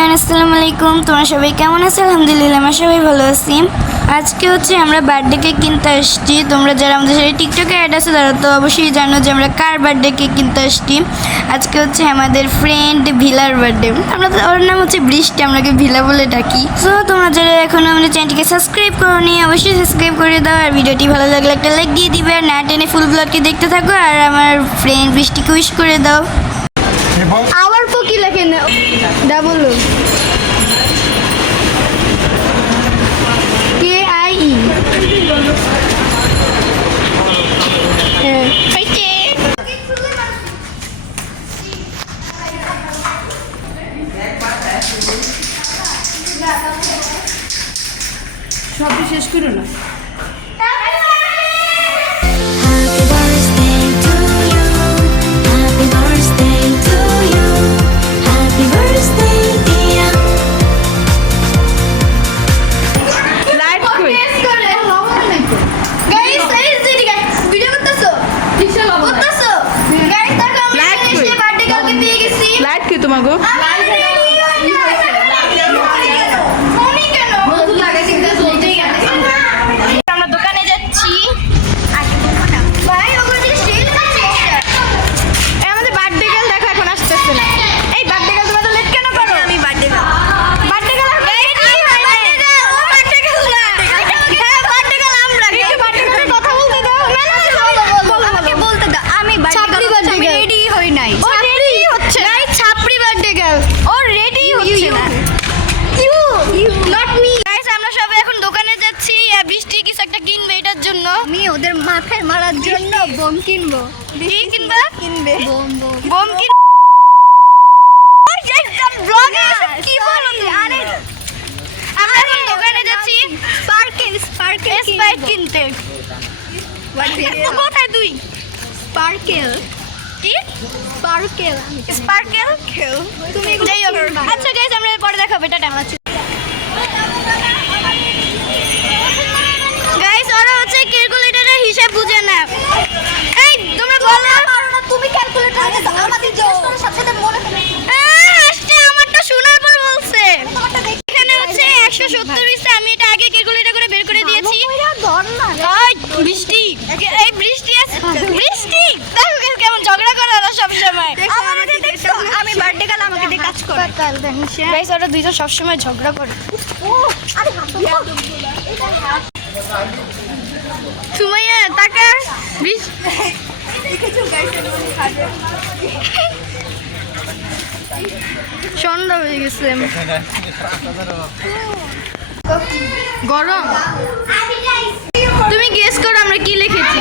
Everyone, আসসালামু আলাইকুম। তোমরা সবাই কেমন আছো? আলহামদুলিল্লাহ, আমরা সবাই ভালো আছি। আজকে হচ্ছে আমরা বার্থডে কেক কিনতে আসছি। তোমরা যারা আমাদের সাথে টিকটকে অ্যাড আছে তারা তো অবশ্যই জানো যে আমরা কার বার্থডে কেক কিনতে আসছি। আজকে হচ্ছে আমাদের ফ্রেন্ড ভিলার বার্থডে। আমরা ওর নাম হচ্ছে বৃষ্টি, আমরাকে ভিলা বলে ডাকি। সো তোমরা যারা এখনো আমাদের চ্যানেলটিকে সাবস্ক্রাইব করোনি অবশ্যই সাবস্ক্রাইব করে দাও, আর ভিডিওটি ভালো লাগলে একটা লাইক দিয়ে দিবে, আর না টেনে ফুল ব্লগটি দেখতে থাকো, আর আমার ফ্রেন্ড বৃষ্টিকে উইশ করে দাও। আবার তো কি লেখে না ডাবল KIE সব শেষ করো না। লাইট কি তোমার গো? আমরা দোকানে যাচ্ছি। আমাদের বার্থডে গার্ল দেখো এখন আসতেছে না। এই বার্থডে গার্ল তোমরা লেট কেন করো? আমি বার্থডে গার্ল বার্থডে গার্ল আমরা একটু বার্থডে গার্লের কথা বলতে দাও। না আমাকে বলতে দাও। আমি বার্থডে গার্ল আমি রেডি হই নাই। ও রেডি হচ্ছে গাইস, ছাপড়ি বার্থডে গার্ল ও রেডি হচ্ছে না। ইউ নট মি গাইস, আমরা সবাই এখন দোকানে যাচ্ছি। বৃষ্টি কিছু একটা কিনবে এটার জন্য। আমি ওদের মাথায় মারার জন্য বোম কিনবো। কি কিনবা? কিনবে বোম বোম বোম কিন। কি বলো? আরে আমরা এখন দোকানে যাচ্ছি স্পার্কেল স্প্রাইট কিনতে। কোথায় তুই? স্পার্কেল কি স্পার্কেল স্পার্কেল? তুমি যাই হোক, আচ্ছা গাইস, আমরা পরে দেখাবো। টাটা। গাইস, ওরা হচ্ছে ক্যালকুলেটরের হিসাব বুঝে না। এই তোমরা বলো, তুমি ক্যালকুলেটর আমাদের জিনিসগুলোর সাথে সাথে মনে থাকে আসছে আমারটা শোনার পর বলছে তোমারটা দেখি এখানে হচ্ছে 170 হইছে। আমি এটা আগে ক্যালকুলেটর করে বের করে দিয়েছি। ধর না ওই বৃষ্টি, এই বৃষ্টি আছে। বৃষ্টি দেখো guys, কেমন ঝগড়া করে ওরা সব সময়। আমাদের দেখছো আমি বার্থডে গাল আমাকে দিয়ে কাজ করে কাল জানিস গাইস, ওরা দুইজন সব সময় ঝগড়া করে। ও আরে হাত সুমাইয়া টাকা সন্ধ্যা হয়ে গেছে। গরম। তুমি গেস করো আমরা কি লিখেছি।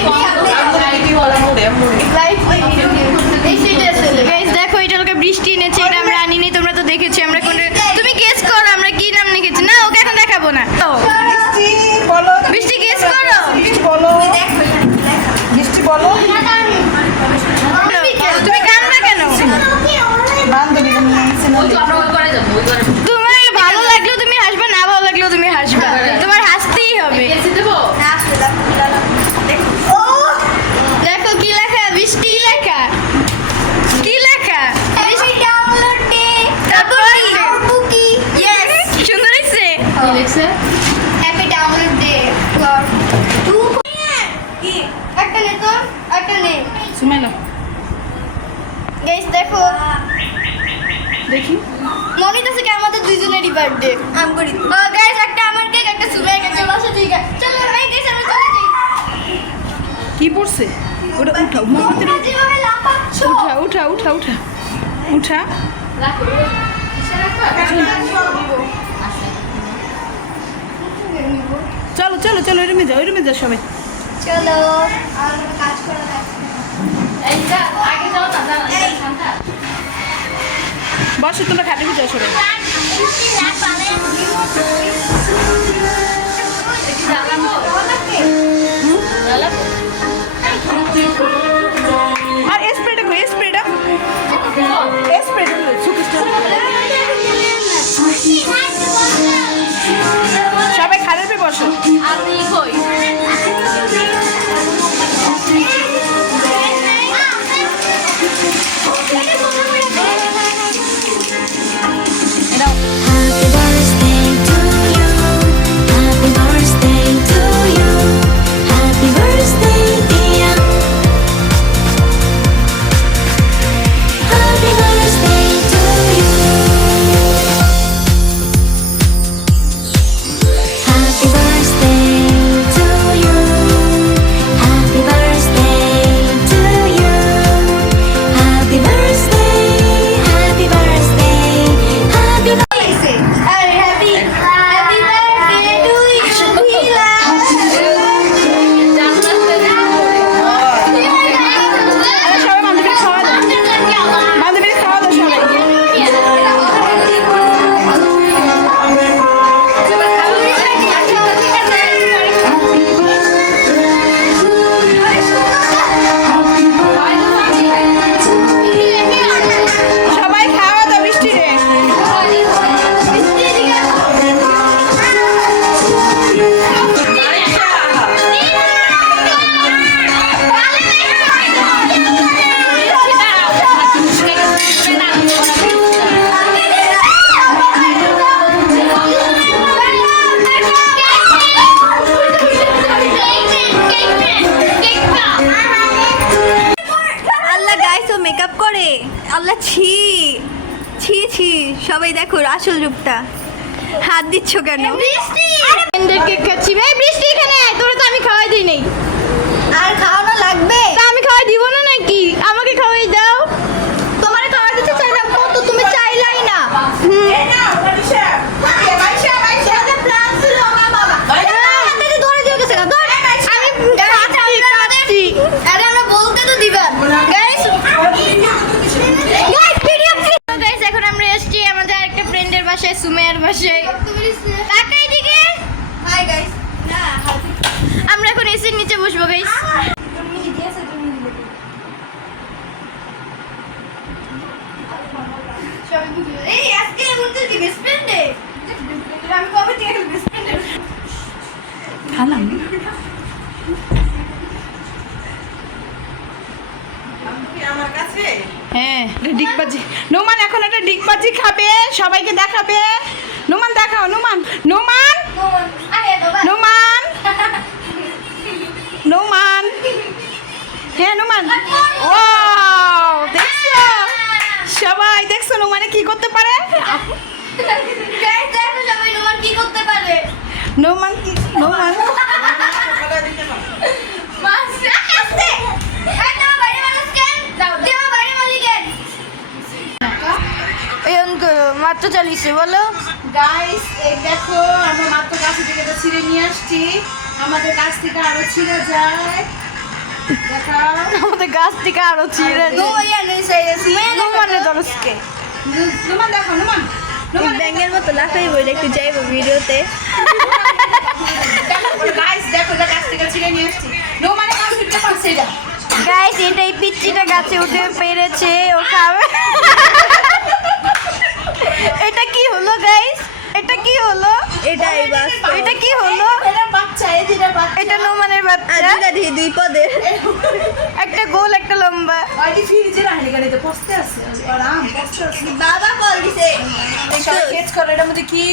গাইস দেখো, এটা লোকে বৃষ্টি এনেছে, এটা আমরা আনিনি। তোমরা তো দেখেছি আমরা কোন। তুমি গেস করো আমরা কি নাম লিখেছি। না, ওকে এখন দেখাবো না। বৃষ্টি গেস করো। তুমি কান্না কেন? তোমার ভালো লাগলেও তুমি হাসবে, না ভালো লাগলেও তুমি হাসবে। তোমার হাসতেই হবে। দেখো কি লেখা, বৃষ্টি লেখা। কি লেখা? তারপর Yes, সুন্দর হয়েছে। হ্যাপি ডাউনলোড ডে একটা নে তো, একটা নে। সুমাইলা গাইস দেখো, দেখি মনে তো কি আমাদের দুইজনেরই বার্থডে। আম করি গাইস, একটা আমার কেক, একটা সুমাইয়া কেক। চলো আসো, ঠিক আছে চলো। এই গাইস, আমরা চলে যাই। কি পড়ছে ওটা? উঠাও মোমবাতির যেভাবে লাফাচ্ছো উঠা উঠা উঠা উঠা উঠা। চলো চলো চলো, রুমে যাও সবাই। চলো আর কাজ করা বসো তোমরা, খাটে যাও সবাই। আর স্প্রেটা কই? স্প্রেটা সবাই খাটের পে বসো। আমি কই দাও। রূপটা হাত দিচ্ছ কেন? ফ্রেন্ডের কেক খাচ্ছি ভাই। বৃষ্টি এখানে আয়, তোরা তো আমি খাওয়াই দিই নাই। আর খাওয়ানো লাগবে? তা আমি খাওয়াই দিব না নাকি? আমাকে খাওয়াই দাও। তোমার খাওয়াই দিতে চাইলাম কত, তুমি চাইলাই না। এখন আমরা এসেছি আমাদের আরেকটা ফ্রেন্ডের বাসায়, সুমেয়ার বাসায়। তাকাই দিকে। Hi guys. আমরা এখন এসির নিচে বসবো গাইস। এই আজকে উনতে কি বেস্ট ফ্রেন্ড ডে? আমি কবে থেকে বেস্ট ফ্রেন্ড ডে? খালাম আমার কাছে। হ্যাঁ, ডিগবাজি। নোমান এখন একটা ডিগবাজি খাবে, সবাইকে দেখাবে। নোমান দেখাও, নোমান। নোমান, নোমান, নোমান। হ্যাঁ নোমান। ও দেখছো, সবাই দেখছো নোমানে কি করতে পারে? গাইস দেখো সবাই নোমান কি করতে পারে। নোমান কি, নোমান মাস আসছে। এই তোমার বাইরে মানুষ কেন? দাও দাও বাইরে মালিক কেন? এই মাত্র চালিয়েছে বলো। গাইস এই দেখো আমরা মাত্র গাছ থেকে এটা ছিঁড়ে নিয়ে আসছি, আমাদের গাছ থেকে আরো ছিঁড়ে যায়। দেখাও আমাদের গাছ থেকে আরো ছিঁড়ে নোমান দেখো, নোমান। ব্যাঙের মতো লাফাই বইলে একটু যাইবো ভিডিওতে। গাইস দেখো এটা গাছ থেকে ছিঁড়ে নিয়ে আসছি, নোমানে গাছ উঠতে পারছে এটা। গাইস এটাই পিচ্চিটা গাছে উঠে পেরেছে, ও খাবে। এটা কি হলো গাইস? এটা কি হলো? এটাই বাস্তব। এটা কি হলো? এটা বাচ্চা, এই যেটা বাচ্চা। এটা নোমানের বাচ্চা। দুই পদের, একটা গোল একটা লম্বা। ওইটি ফ্রিজে রাখলে গাড়িতে পচতে আছে, আরাম পচতে আছে। বাবা বল দিছে। সবাই গেস করো এটার মধ্যে কি।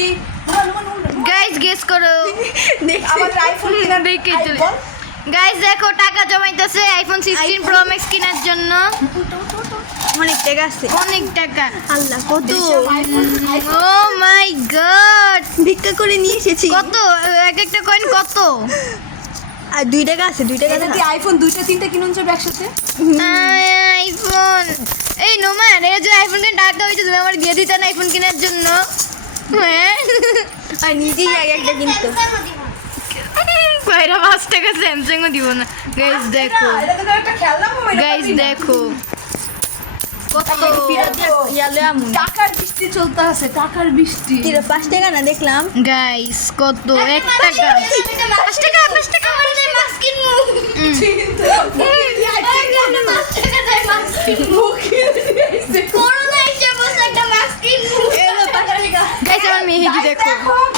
নোমান, নোমান, নোমান। গাইস গেস করো। আমাদের আইফোন কিনা দেখে চলে। বল। গাইস দেখো টাকা জমাইতেছে আইফোন 16 প্রো ম্যাক্স কেনার জন্য। অনেক টাকা আছে, অনেক টাকা। আল্লাহ কত! ও মাই গড, ভিক্ষা করে নিয়ে এসেছি। কত এক একটা কয়েন কত? আর 2 টাকা আছে, 2 টাকা এটা কি আইফোন 2টা 3টা কিনুন যাবে একসাথে? আইফোন। এই নোমান, এই যে আইফোন কেন টাকা হইছে, তুমি আমার দিয়ে দিতে না আইফোন কেনার জন্য? হ্যাঁ, আর নিজেই আগে একটা কিনতো। কয়টা 5 টাকা স্যামসাংও দিব না। গাইস দেখো, এটা তো একটা খেলনা মোবাইল। গাইস দেখো কত ইয়ালে আমু। টাকার বৃষ্টি চলতে আছে, টাকার বৃষ্টি। 5 টাকা না দেখলাম। গাইস কত 1 টাকা। 5 টাকা 5 টাকা মানে মাছ কিনবো। মাছ টাকা দেয় মাছ কিনবো। করোনা এসে বসে একটা মাছ কিনবো। এলো 5 টাকা। গাইস আমার মেহেদি দেখো।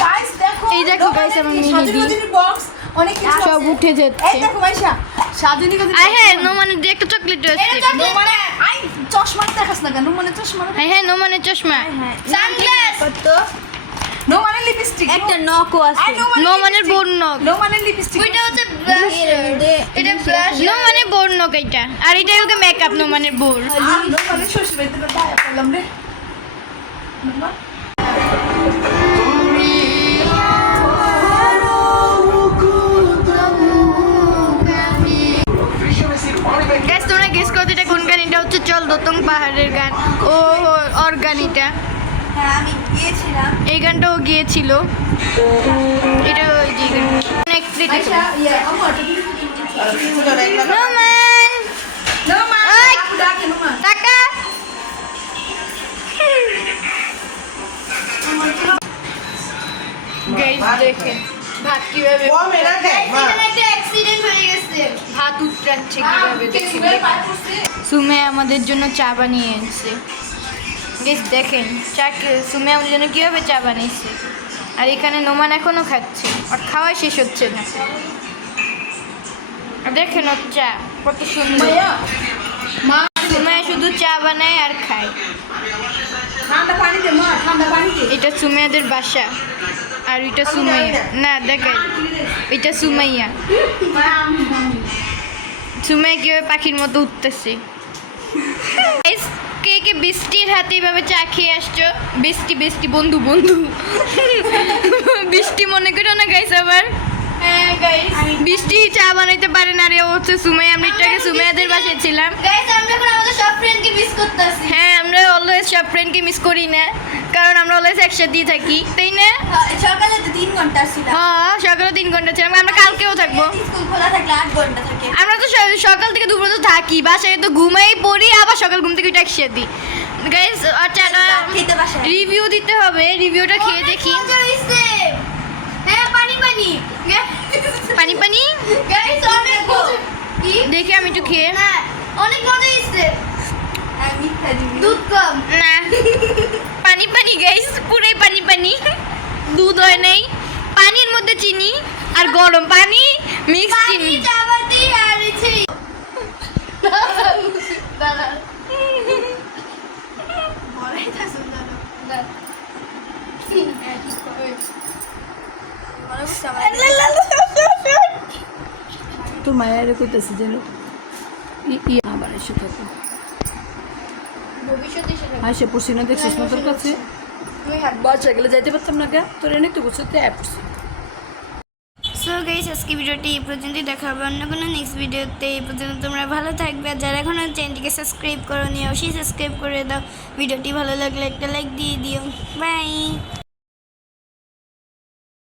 গাইস দেখো, এই দেখো গাইস আমার মেহেদি। সাজুগুজির বক্স অনেক কিছু সব আছে। উঠে যাচ্ছে। এই দেখো মাইশা, সাজুগুজির আই হ্যাঁ নোমানের দিয়ে একটা চকলেট আছে। নোমানে আই চশমা দেখাস না কেন? নোমানে চশমা না? হ্যাঁ নোমানের চশমা, সানগ্লাস, কত নোমানে লিপস্টিক। একটা নকও আছে। নোমানের বর্ণ, নোমানে লিপস্টিক। ওইটা হচ্ছে ব্লাশ। এটা ব্লাশ। নোমানের বর্ণ কইটা, আর এটা হচ্ছে মেকআপ। নোমানের বোর। নোমানে শ্বশুর বাড়িতে দাঁড়া পড়লাম রে। নোমান গাইস তোমরা গেস করো এটা কোন গান? এটা হচ্ছে চল দতং পাহাড়ের গান। ও ওর গান এটা। হ্যাঁ আমি গিয়েছিলাম। এই গানটাও গিয়েছিল। এটা ওই যে গান। নেক্সট এটা নোমান নোমান ওই! ডাকে নোমান। টাকা। গাইস দেখেন ভাত কিভাবে ও মেরা দে এখানে একটা অ্যাক্সিডেন্ট হয়ে গেছে। ভাত উঠরাচ্ছে কিভাবে দেখেন। সুমে আমাদের জন্য চা বানিয়ে এনেছে। গাইস দেখেন সুমে আমাদের জন্য কিভাবে চা বানিয়েছে। আর এখানে নোমান এখনো খাচ্ছে, আর খাওয়া শেষ হচ্ছে না। আর দেখেন ওর চা কত সুন্দর। মা সুমে শুধু চা বানায় আর খায়। ঠান্ডা পানিতে, মা ঠান্ডা পানিতে। এটা সুমেয়াদের বাসা, আর এটা সুমাইয়া। না দেখেন এটা সুমাইয়া। সুমাইয়া কিভাবে পাখির মতো উঠতেছে। কে থেকে বৃষ্টির হাতে এভাবে চা খেয়ে আসছো। বৃষ্টি বৃষ্টি বন্ধু বন্ধু বৃষ্টি মনে করো না গাইস আবার। হ্যাঁ গাইস, বৃষ্টি চা বানাইতে পারে না রে, ও হচ্ছে সুমাইয়া। আমরা একটু আগে সুমাইয়াদের বাসায় ছিলাম। গাইস আমরা এখন আমাদের সব ফ্রেন্ডকে মিস করতেছি। হ্যাঁ, আমরা অলওয়েজ সব ফ্রেন্ডকে মিস করি না, কারণ আমরা অলওয়েজ একসাথেই থাকি, তাই না? সকালে তো 3 ঘন্টা ছিল, হ্যাঁ, সকালে 3 ঘন্টা ছিলাম, আমরা কালকেও থাকবো। স্কুল খোলা থাকলে 8 ঘন্টা থাকে। আমরা তো সকাল থেকে দুপুর পর্যন্ত থাকি, বাসায় তো ঘুমাই পড়ি, আবার সকাল ঘুম থেকে উঠে একসাথে দিই। গাইস আচ্ছা, খেতে বাসায় রিভিউ দিতে হবে, রিভিউটা খেয়ে দেখি। মজা হইছে। হ্যাঁ পানি পানি পানি পানি গাইস, অনেক মজা। কি দেখি আমি একটু খেয়ে। হ্যাঁ অনেক মজা হইছে। মিথ্যা দিবি, দুধ কম না, পানি পানি গাইস, পুরাই পানি পানি, দুধ হয় নাই, পানির মধ্যে চিনি আর গরম পানি মিক্স চিনি। পানি চাবাতি আর ইচ্ছে দাদা বলাই তা সুন্দর দাদা চিনি ঠিক করে তোর মায়ের করতেছে যেন আবার এসে থাকো। ভবিষ্যতে সেটা আসে পড়ছি না, দেখছিস না তোর কাছে তুমি হাত বাচ্চা গেলে যাইতে পারতাম না কে, তোর এনে তো বসে পড়ছি। সো গাইস, আজকে ভিডিওটি এই পর্যন্তই, দেখা হবে অন্য কোনো নেক্সট ভিডিওতে। এই পর্যন্ত তোমরা ভালো থাকবে, আর যারা এখনও চ্যানেলটিকে সাবস্ক্রাইব করো নি অবশ্যই সাবস্ক্রাইব করে দাও। ভিডিওটি ভালো লাগলে একটা লাইক দিয়ে দিও। বাই।